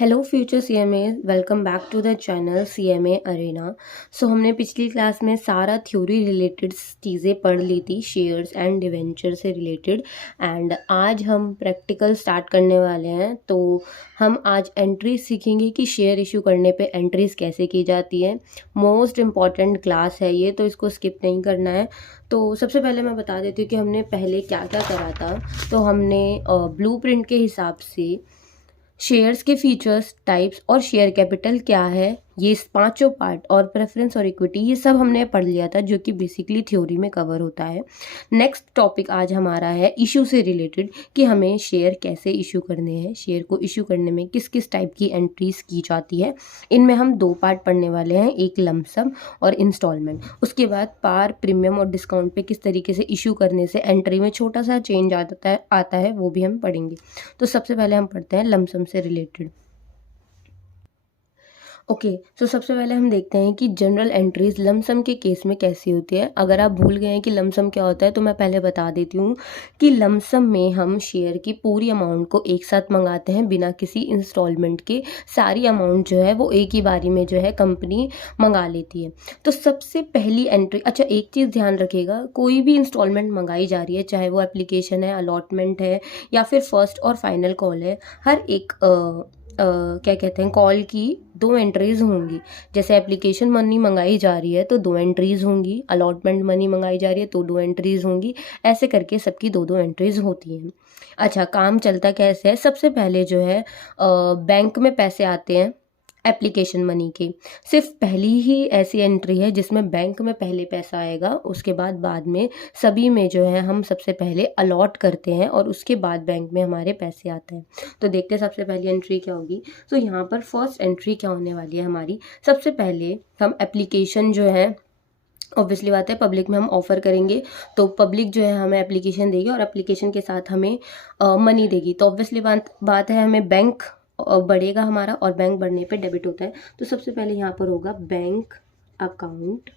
Hello future CMA, welcome back to the channel CMA arena. So हमने पिछली class में सारा थ्योरी रिलेटेड चीज़ें पढ़ ली थी, शेयर्स एंड डिवेंचर से रिलेटेड। एंड आज हम प्रैक्टिकल स्टार्ट करने वाले हैं। तो हम आज एंट्रीज सीखेंगे कि शेयर इशू करने पे एंट्रीज कैसे की जाती है। मोस्ट इम्पॉर्टेंट क्लास है ये, तो इसको स्किप नहीं करना है। तो सबसे पहले मैं बता देती हूँ कि हमने पहले क्या क्या करा था। तो हमने ब्लूप्रिंट के हिसाब से शेयर्स के फीचर्स, टाइप्स और शेयर कैपिटल क्या है, ये पांचों पार्ट और प्रेफरेंस और इक्विटी, ये सब हमने पढ़ लिया था, जो कि बेसिकली थ्योरी में कवर होता है। नेक्स्ट टॉपिक आज हमारा है इशू से रिलेटेड, कि हमें शेयर कैसे इशू करने हैं, शेयर को इशू करने में किस किस टाइप की एंट्रीज की जाती है। इनमें हम दो पार्ट पढ़ने वाले हैं, एक लमसम और इंस्टॉलमेंट। उसके बाद पार, प्रीमियम और डिस्काउंट पे किस तरीके से इशू करने से एंट्री में छोटा सा चेंज आता है वो भी हम पढ़ेंगे। तो सबसे पहले हम पढ़ते हैं लमसम से रिलेटेड। ओके, तो सबसे पहले हम देखते हैं कि जनरल एंट्रीज लमसम के केस में कैसी होती है। अगर आप भूल गए हैं कि लमसम क्या होता है तो मैं पहले बता देती हूँ कि लमसम में हम शेयर की पूरी अमाउंट को एक साथ मंगाते हैं बिना किसी इंस्टॉलमेंट के। सारी अमाउंट जो है वो एक ही बारी में जो है कंपनी मंगा लेती है। तो सबसे पहली एंट्री, अच्छा एक चीज़ ध्यान रखिएगा, कोई भी इंस्टॉलमेंट मंगाई जा रही है, चाहे वो एप्लीकेशन है, अलॉटमेंट है या फिर फर्स्ट और फाइनल कॉल है, हर एक क्या कहते हैं, कॉल की दो एंट्रीज होंगी। जैसे एप्लीकेशन मनी मंगाई जा रही है तो दो एंट्रीज होंगी, अलॉटमेंट मनी मंगाई जा रही है तो दो एंट्रीज होंगी, ऐसे करके सबकी दो दो एंट्रीज होती हैं। अच्छा, काम चलता कैसे है। सबसे पहले जो है बैंक में पैसे आते हैं एप्लीकेशन मनी के। सिर्फ पहली ही ऐसी एंट्री है जिसमें बैंक में पहले पैसा आएगा, उसके बाद में सभी में जो है हम सबसे पहले अलॉट करते हैं और उसके बाद बैंक में हमारे पैसे आते हैं। तो देखते हैं सबसे पहली एंट्री क्या होगी। तो यहाँ पर फर्स्ट एंट्री क्या होने वाली है हमारी। सबसे पहले हम एप्लीकेशन जो है, ऑब्वियसली बात है पब्लिक में हम ऑफर करेंगे तो पब्लिक जो है हमें एप्लीकेशन देगी और एप्लीकेशन के साथ हमें मनी देगी। तो ऑब्वियसली बात है हमें बैंक बढ़ेगा हमारा, और बैंक बढ़ने पे डेबिट होता है। तो सबसे पहले यहाँ पर होगा bank account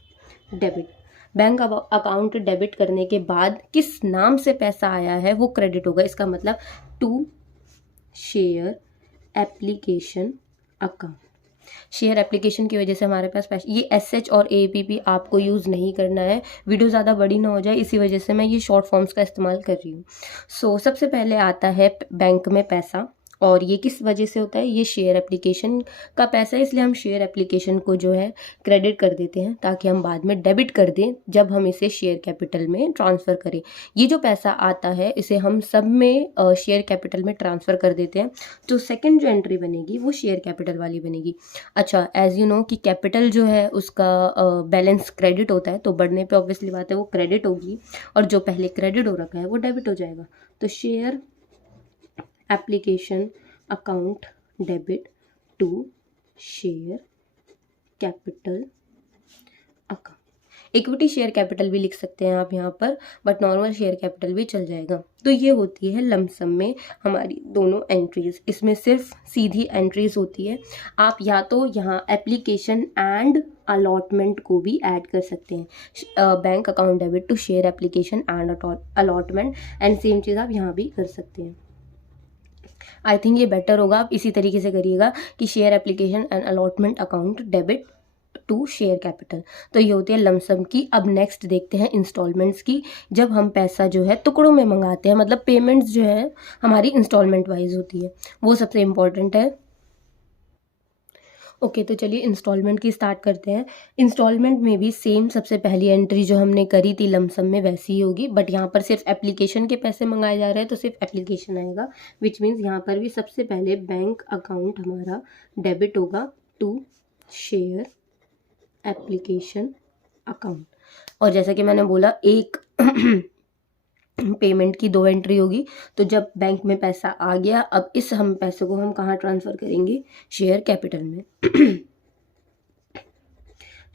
debit. Bank account debit करने के बाद किस नाम से पैसा आया है वो क्रेडिट होगा। इसका मतलब to share application account. Share application की वजह से हमारे पास पैसे, ये SH और APP आपको यूज़ नहीं करना है, वीडियो ज़्यादा बड़ी ना हो जाए, इसी वजह से मैं ये शॉर्ट फॉर्म्स का इस्तेमाल कर रही हूँ। सो सबसे पहले आता है बैंक में पैसा, और ये किस वजह से होता है, ये शेयर एप्लीकेशन का पैसा है, इसलिए हम शेयर एप्लीकेशन को जो है क्रेडिट कर देते हैं ताकि हम बाद में डेबिट कर दें जब हम इसे शेयर कैपिटल में ट्रांसफ़र करें। ये जो पैसा आता है इसे हम सब में शेयर कैपिटल में ट्रांसफ़र कर देते हैं। तो सेकंड जो एंट्री बनेगी वो शेयर कैपिटल वाली बनेगी। अच्छा, एज यू नो कि कैपिटल जो है उसका बैलेंस क्रेडिट होता है, तो बढ़ने पे ऑब्वियसली बात है वो क्रेडिट होगी, और जो पहले क्रेडिट हो रखा है वो डेबिट हो जाएगा। तो share application account debit to share capital account. Equity share capital भी लिख सकते हैं आप यहाँ पर, बट नॉर्मल शेयर कैपिटल भी चल जाएगा। तो ये होती है लमसम में हमारी दोनों एंट्रीज। इसमें सिर्फ सीधी एंट्रीज होती है। आप या तो यहाँ एप्लीकेशन एंड अलॉटमेंट को भी ऐड कर सकते हैं, bank account debit to share application and allotment, and same चीज़ आप यहाँ भी कर सकते हैं। आई थिंक ये बेटर होगा, आप इसी तरीके से करिएगा कि share application and allotment account debit to share capital. तो ये होती है लमसम की। अब नेक्स्ट देखते हैं इंस्टॉलमेंट्स की। जब हम पैसा जो है टुकड़ों में मंगाते हैं, मतलब पेमेंट्स जो है हमारी इंस्टॉलमेंट वाइज होती है, वो सबसे इम्पॉर्टेंट है। ओके, तो चलिए इंस्टॉलमेंट की स्टार्ट करते हैं। इंस्टॉलमेंट में भी सेम सबसे पहली एंट्री जो हमने करी थी लमसम में वैसी ही होगी, बट यहाँ पर सिर्फ एप्लीकेशन के पैसे मंगाए जा रहे हैं तो सिर्फ एप्लीकेशन आएगा, विच मीन्स यहाँ पर भी सबसे पहले बैंक अकाउंट हमारा डेबिट होगा टू शेयर एप्लीकेशन अकाउंट। और जैसा कि मैंने बोला, एक पेमेंट की दो एंट्री होगी। तो जब बैंक में पैसा आ गया, अब इस हम पैसे को हम कहाँ ट्रांसफ़र करेंगे, शेयर कैपिटल में।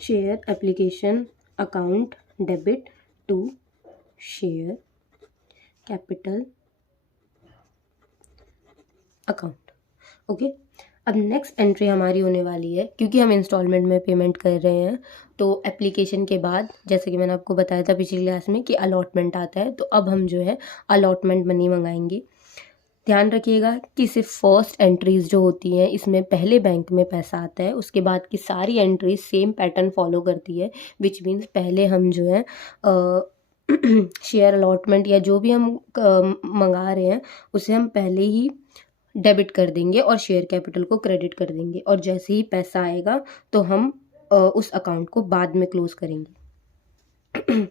Share application account debit to share capital account. Okay, अब नेक्स्ट एंट्री हमारी होने वाली है, क्योंकि हम इंस्टॉलमेंट में पेमेंट कर रहे हैं, तो एप्लीकेशन के बाद जैसे कि मैंने आपको बताया था पिछली क्लास में कि अलॉटमेंट आता है, तो अब हम जो है अलॉटमेंट मनी मंगाएंगे। ध्यान रखिएगा कि सिर्फ फर्स्ट एंट्रीज जो होती हैं इसमें पहले बैंक में पैसा आता है, उसके बाद की सारी एंट्रीज सेम पैटर्न फॉलो करती है, विच मीन्स पहले हम जो है शेयर अलॉटमेंट या जो भी हम मंगा रहे हैं उसे हम पहले ही डेबिट कर देंगे और शेयर कैपिटल को क्रेडिट कर देंगे, और जैसे ही पैसा आएगा तो हम उस अकाउंट को बाद में क्लोज करेंगे।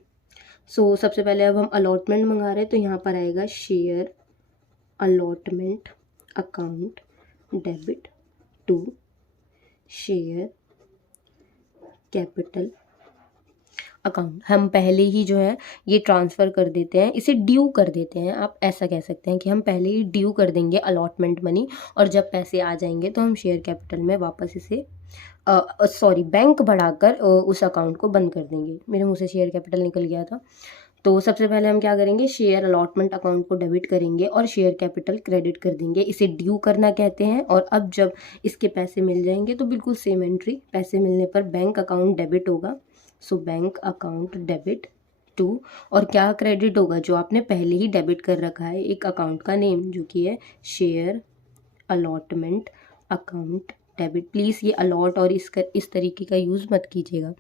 सो सबसे पहले अब हम अलॉटमेंट मंगा रहे हैं, तो यहाँ पर आएगा share allotment account debit to share capital account. हम पहले ही जो है ये ट्रांसफ़र कर देते हैं, इसे ड्यू कर देते हैं, आप ऐसा कह सकते हैं कि हम पहले ही ड्यू कर देंगे अलॉटमेंट मनी, और जब पैसे आ जाएंगे तो हम शेयर कैपिटल में वापस इसे बैंक बढ़ाकर उस अकाउंट को बंद कर देंगे। मेरे मुंह से शेयर कैपिटल निकल गया था। तो सबसे पहले हम क्या करेंगे, शेयर अलॉटमेंट अकाउंट को डेबिट करेंगे और शेयर कैपिटल क्रेडिट कर देंगे, इसे ड्यू करना कहते हैं। और अब जब इसके पैसे मिल जाएंगे तो बिल्कुल सेम एंट्री, पैसे मिलने पर बैंक अकाउंट डेबिट होगा, so bank account debit to, और क्या क्रेडिट होगा, जो आपने पहले ही डेबिट कर रखा है एक अकाउंट का नेम जो कि है share allotment account debit. Please ये अलॉट और इस तरीके का यूज़ मत कीजिएगा।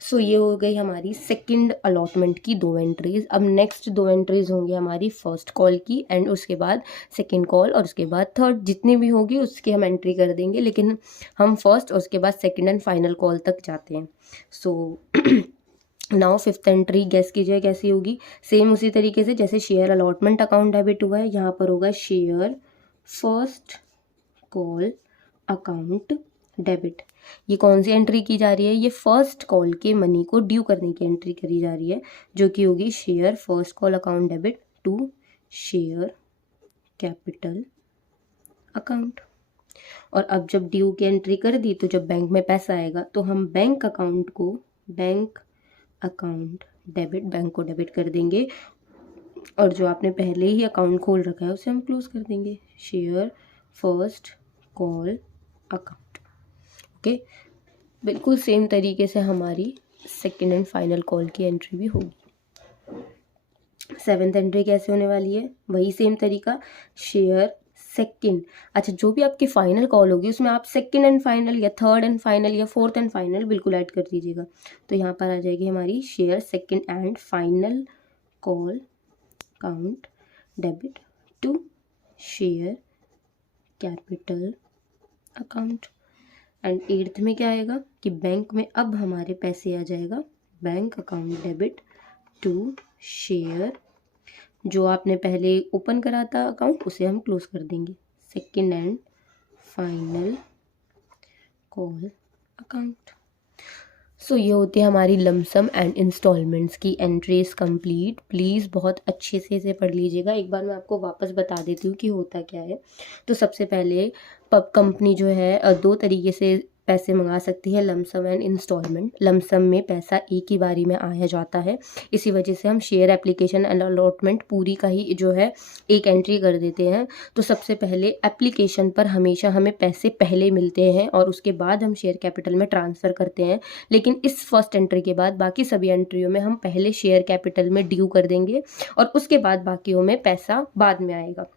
सो ये हो गई हमारी सेकंड अलॉटमेंट की 2 एंट्रीज़। अब नेक्स्ट 2 एंट्रीज़ होंगी हमारी फर्स्ट कॉल की, एंड उसके बाद सेकंड कॉल, और उसके बाद थर्ड, जितनी भी होगी उसकी हम एंट्री कर देंगे, लेकिन हम फर्स्ट और उसके बाद सेकंड एंड फाइनल कॉल तक जाते हैं। So now fifth entry guess कीजिए कैसी होगी। सेम उसी तरीके से जैसे शेयर अलॉटमेंट अकाउंट डेबिट हुआ है, यहाँ पर होगा share first call account debit. ये कौन सी एंट्री की जा रही है, ये फर्स्ट कॉल के मनी को ड्यू करने की एंट्री करी जा रही है, जो कि होगी share first call account debit to share capital account. और अब जब ड्यू की एंट्री कर दी तो जब बैंक में पैसा आएगा तो हम बैंक अकाउंट डेबिट, बैंक को डेबिट कर देंगे, और जो आपने पहले ही अकाउंट खोल रखा है उसे हम क्लोज कर देंगे, share first call account. Okay, बिल्कुल सेम तरीके से हमारी सेकंड एंड फाइनल कॉल की एंट्री भी होगी। सेवेंथ एंट्री कैसे होने वाली है, वही सेम तरीका, शेयर सेकंड। अच्छा, जो भी आपकी फाइनल कॉल होगी उसमें आप सेकंड एंड फाइनल या थर्ड एंड फाइनल या फोर्थ एंड फाइनल बिल्कुल ऐड कर दीजिएगा। तो यहाँ पर आ जाएगी हमारी share second and final call account debit to share capital account. And eighth में क्या आएगा कि बैंक में अब हमारे पैसे आ जाएगा, bank account debit to share, जो आपने पहले ओपन करा था अकाउंट उसे हम क्लोज कर देंगे, second and final call account. So ये होती है हमारी लमसम एंड इंस्टॉलमेंट्स की एंट्रीज कंप्लीट। प्लीज़ बहुत अच्छे से इसे पढ़ लीजिएगा। एक बार मैं आपको वापस बता देती हूँ कि होता क्या है। तो सबसे पहले पब कंपनी जो है 2 तरीके से पैसे मंगा सकती है, लमसम एंड इंस्टॉलमेंट। लमसम में पैसा एक ही बारी में आया जाता है, इसी वजह से हम शेयर एप्लीकेशन एंड अलॉटमेंट पूरी का ही जो है एक एंट्री कर देते हैं। तो सबसे पहले एप्लीकेशन पर हमेशा हमें पैसे पहले मिलते हैं और उसके बाद हम शेयर कैपिटल में ट्रांसफ़र करते हैं, लेकिन इस फर्स्ट एंट्री के बाद बाकी सभी एंट्रियों में हम पहले शेयर कैपिटल में ड्यू कर देंगे और उसके बाद बाकियों में पैसा बाद में आएगा।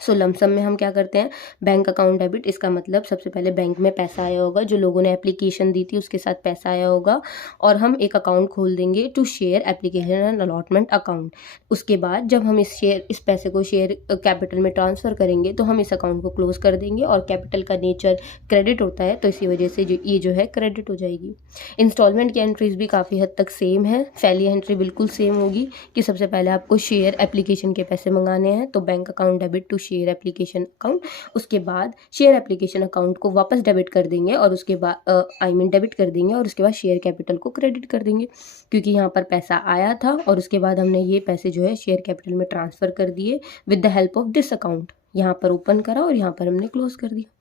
सो लमसम में हम क्या करते हैं, बैंक अकाउंट डेबिट, इसका मतलब सबसे पहले बैंक में पैसा आया होगा, जो लोगों ने एप्लीकेशन दी थी उसके साथ पैसा आया होगा, और हम एक अकाउंट खोल देंगे to share application and allotment account. उसके बाद जब हम इस पैसे को शेयर कैपिटल में ट्रांसफ़र करेंगे तो हम इस अकाउंट को क्लोज कर देंगे, और कैपिटल का नेचर क्रेडिट होता है तो इसी वजह से ये जो है क्रेडिट हो जाएगी। इंस्टॉलमेंट की एंट्रीज भी काफ़ी हद तक सेम है। पहली एंट्री बिल्कुल सेम होगी कि सबसे पहले आपको शेयर एप्लीकेशन के पैसे मंगाने हैं, तो bank account debit to share application account. उसके बाद शेयर एप्लीकेशन अकाउंट को वापस डेबिट कर देंगे और उसके बाद डेबिट कर देंगे और उसके बाद शेयर कैपिटल को क्रेडिट कर देंगे, क्योंकि यहाँ पर पैसा आया था और उसके बाद हमने ये पैसे जो है शेयर कैपिटल में ट्रांसफ़र कर दिए with the help of this account. यहाँ पर ओपन करा और यहाँ पर हमने क्लोज कर दिया।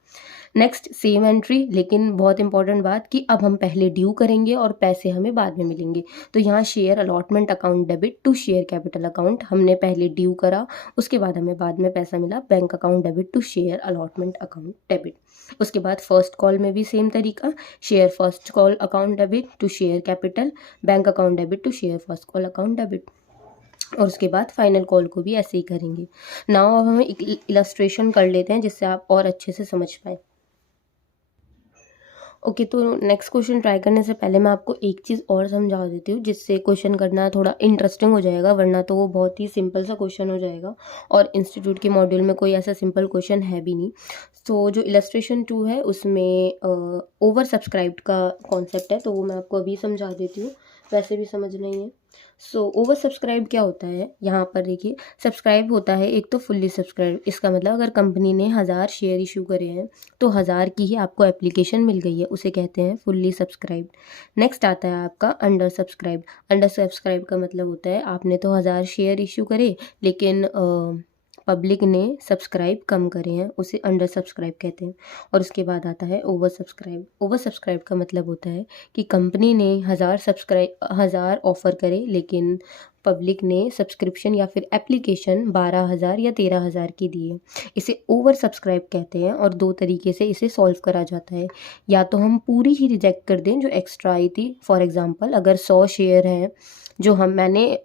नेक्स्ट सेम एंट्री, लेकिन बहुत इंपॉर्टेंट बात कि अब हम पहले ड्यू करेंगे और पैसे हमें बाद में मिलेंगे। तो यहाँ share allotment account debit to share capital account, हमने पहले ड्यू करा उसके बाद हमें बाद में पैसा मिला, bank account debit to share allotment account debit. उसके बाद फर्स्ट कॉल में भी सेम तरीका, share first call account debit to share capital, bank account debit to share first call account debit. और उसके बाद फाइनल कॉल को भी ऐसे ही करेंगे। नाउ अब हम एक इलस्ट्रेशन कर लेते हैं जिससे आप और अच्छे से समझ पाएँ। ओके, तो नेक्स्ट क्वेश्चन ट्राई करने से पहले मैं आपको एक चीज़ और समझा देती हूँ जिससे क्वेश्चन करना थोड़ा इंटरेस्टिंग हो जाएगा, वरना तो वो बहुत ही सिंपल सा क्वेश्चन हो जाएगा और इंस्टीट्यूट के मॉड्यूल में कोई ऐसा सिंपल क्वेश्चन है भी नहीं। तो जो इलस्ट्रेशन 2 है उसमें ओवर सब्सक्राइब्ड का कॉन्सेप्ट है, तो वो मैं आपको अभी समझा देती हूँ, वैसे भी समझना ही है। सो ओवर सब्सक्राइब क्या होता है, यहाँ पर देखिए सब्सक्राइब होता है एक तो फुल्ली सब्सक्राइब। इसका मतलब अगर कंपनी ने 1000 शेयर इशू करे हैं तो 1000 की ही आपको एप्लीकेशन मिल गई है, उसे कहते हैं फुल्ली सब्सक्राइब। नेक्स्ट आता है आपका अंडर सब्सक्राइब। अंडर सब्सक्राइब का मतलब होता है आपने तो 1000 शेयर इशू करे लेकिन पब्लिक ने सब्सक्राइब कम करे हैं, उसे अंडर सब्सक्राइब कहते हैं। और उसके बाद आता है ओवर सब्सक्राइब। ओवर सब्सक्राइब का मतलब होता है कि कंपनी ने 1000 ऑफ़र करे लेकिन पब्लिक ने सब्सक्रिप्शन या फिर एप्लीकेशन 12,000 या 13,000 की दी है, इसे ओवर सब्सक्राइब कहते हैं। और दो तरीके से इसे सॉल्व करा जाता है, या तो हम पूरी ही रिजेक्ट कर दें जो एक्स्ट्रा आई थी। फॉर एग्जांपल अगर 100 शेयर हैं जो मैंने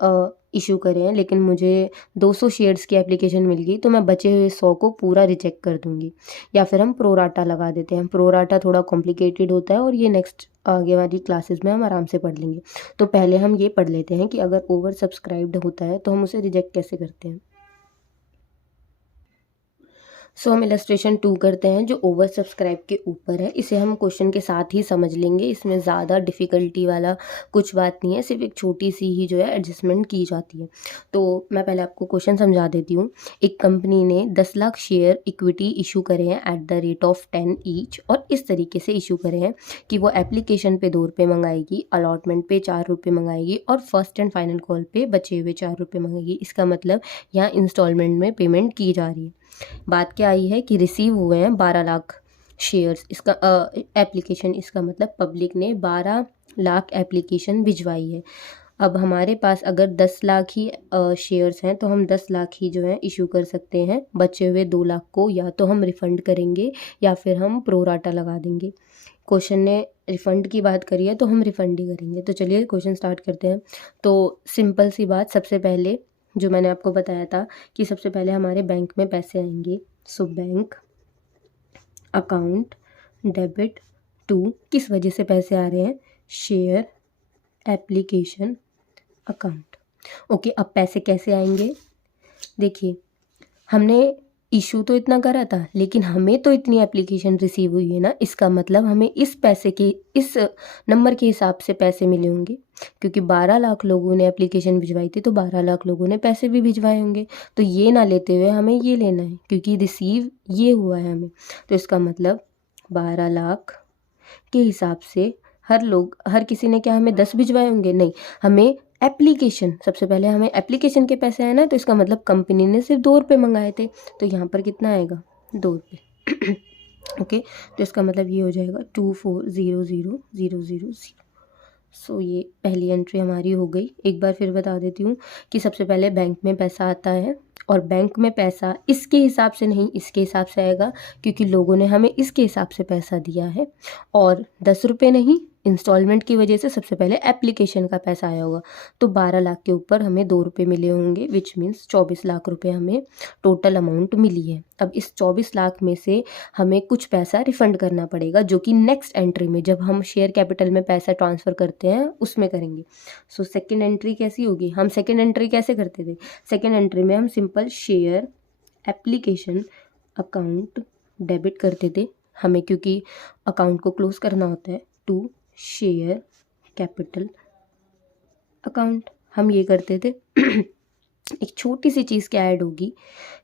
इशू करे हैं लेकिन मुझे 200 शेयर्स की एप्लीकेशन मिल गई, तो मैं बचे हुए 100 को पूरा रिजेक्ट कर दूंगी। या फिर हम प्रोराटा लगा देते हैं। प्रोराटा थोड़ा कॉम्प्लिकेटेड होता है और ये नेक्स्ट आगे वाली क्लासेस में हम आराम से पढ़ लेंगे। तो पहले हम ये पढ़ लेते हैं कि अगर ओवर सब्सक्राइब्ड होता है तो हम उसे रिजेक्ट कैसे करते हैं। सो हम इलस्ट्रेशन 2 करते हैं जो ओवर सब्सक्राइब के ऊपर है। इसे हम क्वेश्चन के साथ ही समझ लेंगे, इसमें ज़्यादा डिफ़िकल्टी वाला कुछ बात नहीं है, सिर्फ एक छोटी सी ही जो है एडजस्टमेंट की जाती है। तो मैं पहले आपको क्वेश्चन समझा देती हूँ। एक कंपनी ने 10 लाख शेयर इक्विटी इशू करे हैं at the rate of 10 each, और इस तरीके से इशू करे हैं कि वो एप्लीकेशन पे 2 रुपये मंगाएगी, अलॉटमेंट पे 4 रुपये मंगाएगी और फर्स्ट एंड फाइनल कॉल पे बचे हुए 4 रुपये मंगाएगी। इसका मतलब यहाँ इंस्टॉलमेंट में पेमेंट की जा रही है। बात क्या आई है कि रिसीव हुए हैं 12 लाख शेयर्स, इसका एप्लीकेशन, इसका मतलब पब्लिक ने 12 लाख एप्लीकेशन भिजवाई है। अब हमारे पास अगर 10 लाख ही शेयर्स हैं तो हम 10 लाख ही जो है इशू कर सकते हैं। बचे हुए 2 लाख को या तो हम रिफ़ंड करेंगे या फिर हम प्रोराटा लगा देंगे। क्वेश्चन ने रिफ़ंड की बात करी है तो हम रिफ़ंड ही करेंगे। तो चलिए क्वेश्चन स्टार्ट करते हैं। तो सिंपल सी बात, सबसे पहले जो मैंने आपको बताया था कि सबसे पहले हमारे बैंक में पैसे आएंगे। So bank account debit to, किस वजह से पैसे आ रहे हैं, शेयर एप्लीकेशन अकाउंट। ओके, अब पैसे कैसे आएंगे, देखिए हमने इशू तो इतना करा था लेकिन हमें तो इतनी एप्लीकेशन रिसीव हुई है ना, इसका मतलब हमें इस पैसे के, इस नंबर के हिसाब से पैसे मिले होंगे, क्योंकि 12 लाख लोगों ने एप्लीकेशन भिजवाई थी तो 12 लाख लोगों ने पैसे भी भिजवाए होंगे। तो ये ना लेते हुए हमें ये लेना है क्योंकि रिसीव ये हुआ है हमें, तो इसका मतलब 12 लाख के हिसाब से हर किसी ने क्या हमें 10 भिजवाए होंगे, नहीं, हमें एप्लीकेशन, सबसे पहले हमें एप्लीकेशन के पैसे आए ना, तो इसका मतलब कंपनी ने सिर्फ 2 रुपये मंगाए थे, तो यहाँ पर कितना आएगा, 2 रुपये। ओके, तो इसका मतलब ये हो जाएगा 2400,000। सो ये पहली एंट्री हमारी हो गई। एक बार फिर बता देती हूँ कि सबसे पहले बैंक में पैसा आता है और बैंक में पैसा इसके हिसाब से नहीं, इसके हिसाब से आएगा क्योंकि लोगों ने हमें इसके हिसाब से पैसा दिया है। और 10 रुपये नहीं, इंस्टॉलमेंट की वजह से सबसे पहले एप्लीकेशन का पैसा आया होगा, तो 12 लाख के ऊपर हमें 2 रुपये मिले होंगे, विच मीन्स 24 लाख रुपए हमें टोटल अमाउंट मिली है। अब इस 24 लाख में से हमें कुछ पैसा रिफ़ंड करना पड़ेगा जो कि नेक्स्ट एंट्री में जब हम शेयर कैपिटल में पैसा ट्रांसफ़र करते हैं उसमें करेंगे। सो सेकेंड एंट्री कैसी होगी, हम सेकेंड एंट्री कैसे करते थे, सेकेंड एंट्री में हम simple share application account debit करते थे, हमें क्योंकि अकाउंट को क्लोज करना होता है, टू शेयर कैपिटल अकाउंट, हम ये करते थे। एक छोटी सी चीज़ क्या ऐड होगी,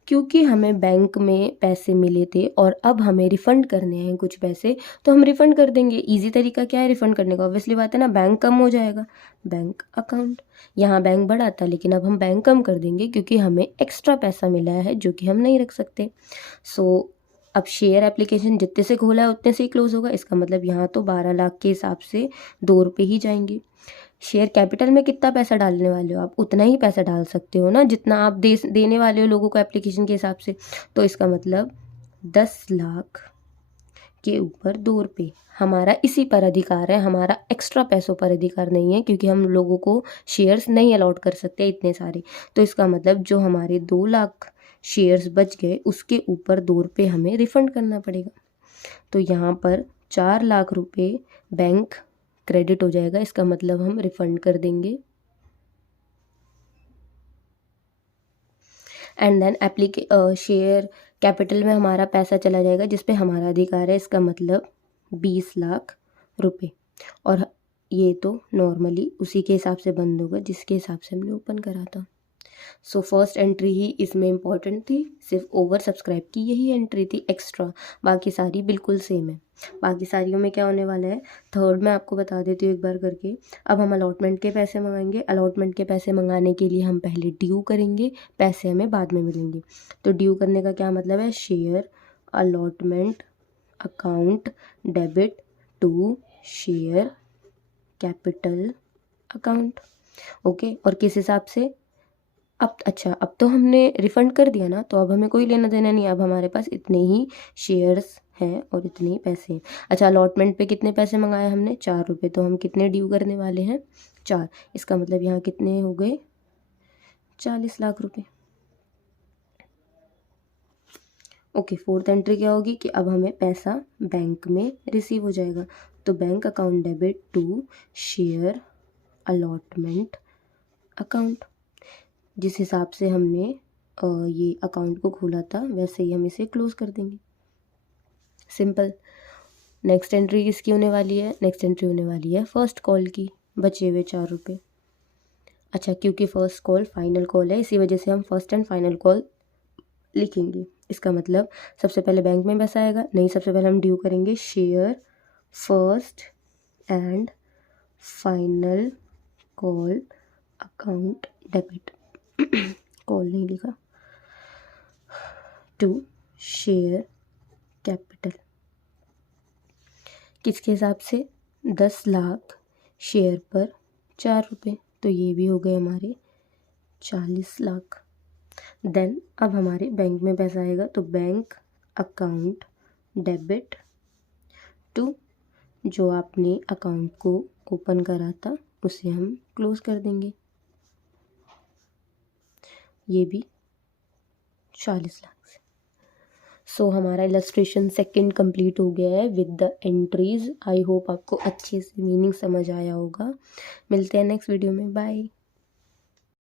क्योंकि हमें बैंक में पैसे मिले थे और अब हमें रिफ़ंड करने हैं कुछ पैसे, तो हम रिफ़ंड कर देंगे। इजी तरीका क्या है रिफ़ंड करने का, ऑब्वियसली बात है ना, बैंक कम हो जाएगा, बैंक अकाउंट, यहाँ बैंक बढ़ा था लेकिन अब हम बैंक कम कर देंगे क्योंकि हमें एक्स्ट्रा पैसा मिला है जो कि हम नहीं रख सकते। सो अब शेयर एप्लीकेशन जितने से खोला है उतने से ही क्लोज होगा, इसका मतलब यहाँ तो 12 लाख के हिसाब से 2 रुपये ही जाएंगे। शेयर कैपिटल में कितना पैसा डालने वाले हो आप, उतना ही पैसा डाल सकते हो ना जितना आप देने वाले हो लोगों को एप्लीकेशन के हिसाब से, तो इसका मतलब 10 लाख के ऊपर 2 रुपये हमारा इसी पर अधिकार है, हमारा एक्स्ट्रा पैसों पर अधिकार नहीं है, क्योंकि हम लोगों को शेयर्स नहीं अलॉट कर सकते इतने सारे। तो इसका मतलब जो हमारे 2 लाख शेयर्स बच गए उसके ऊपर 2 रुपये हमें रिफ़ंड करना पड़ेगा। तो यहाँ पर 4 लाख रुपए बैंक क्रेडिट हो जाएगा, इसका मतलब हम रिफ़ंड कर देंगे। एंड देन शेयर कैपिटल में हमारा पैसा चला जाएगा जिस पे हमारा अधिकार है, इसका मतलब 20 लाख रुपए। और ये तो नॉर्मली उसी के हिसाब से बंद होगा जिसके हिसाब से हमने ओपन करा था। सो फर्स्ट एंट्री ही इसमें इम्पॉर्टेंट थी, सिर्फ ओवर सब्सक्राइब की यही एंट्री थी एक्स्ट्रा, बाकी सारी बिल्कुल सेम है। बाकी सारियों में क्या होने वाला है, थर्ड मैं आपको बता देती हूँ एक बार करके। अब हम अलॉटमेंट के पैसे मंगाएंगे, अलॉटमेंट के पैसे मंगाने के लिए हम पहले ड्यू करेंगे, पैसे हमें बाद में मिलेंगे। तो ड्यू करने का क्या मतलब है, share allotment account debit to share capital account. Okay, और किस हिसाब से, अब तो हमने रिफ़ंड कर दिया ना, तो अब हमें कोई लेना देना नहीं है, अब हमारे पास इतने ही शेयर्स हैं और इतने ही पैसे हैं। अच्छा, अलॉटमेंट पे कितने पैसे मंगाए हमने, 4 रुपये, तो हम कितने ड्यू करने वाले हैं, 4। इसका मतलब यहाँ कितने हो गए, 40 लाख रुपए। ओके, फोर्थ एंट्री क्या होगी कि अब हमें पैसा बैंक में रिसीव हो जाएगा। तो bank account debit to share allotment account. जिस हिसाब से हमने ये अकाउंट को खोला था वैसे ही हम इसे क्लोज कर देंगे, सिंपल। नेक्स्ट एंट्री किसकी होने वाली है, नेक्स्ट एंट्री होने वाली है फर्स्ट कॉल की, बचे हुए 4 रुपये। अच्छा, क्योंकि फर्स्ट कॉल फाइनल कॉल है इसी वजह से हम फर्स्ट एंड फाइनल कॉल लिखेंगे। इसका मतलब सबसे पहले बैंक में पैसा आएगा, नहीं, सबसे पहले हम ड्यू करेंगे share first and final call account debit call नहीं लिखा, टू शेयर कैपिटल। किसके हिसाब से, 10 लाख शेयर पर 4 रुपये, तो ये भी हो गए हमारे 40 लाख। देन अब हमारे बैंक में पैसा आएगा, तो बैंक अकाउंट डेबिट टू जो आपने अकाउंट को ओपन करा था उसे हम क्लोज कर देंगे, ये भी 40 लाख से। सो हमारा इलस्ट्रेशन सेकंड कंप्लीट हो गया है with the entries. I hope आपको अच्छे से मीनिंग समझ आया होगा। मिलते हैं नेक्स्ट वीडियो में, बाय।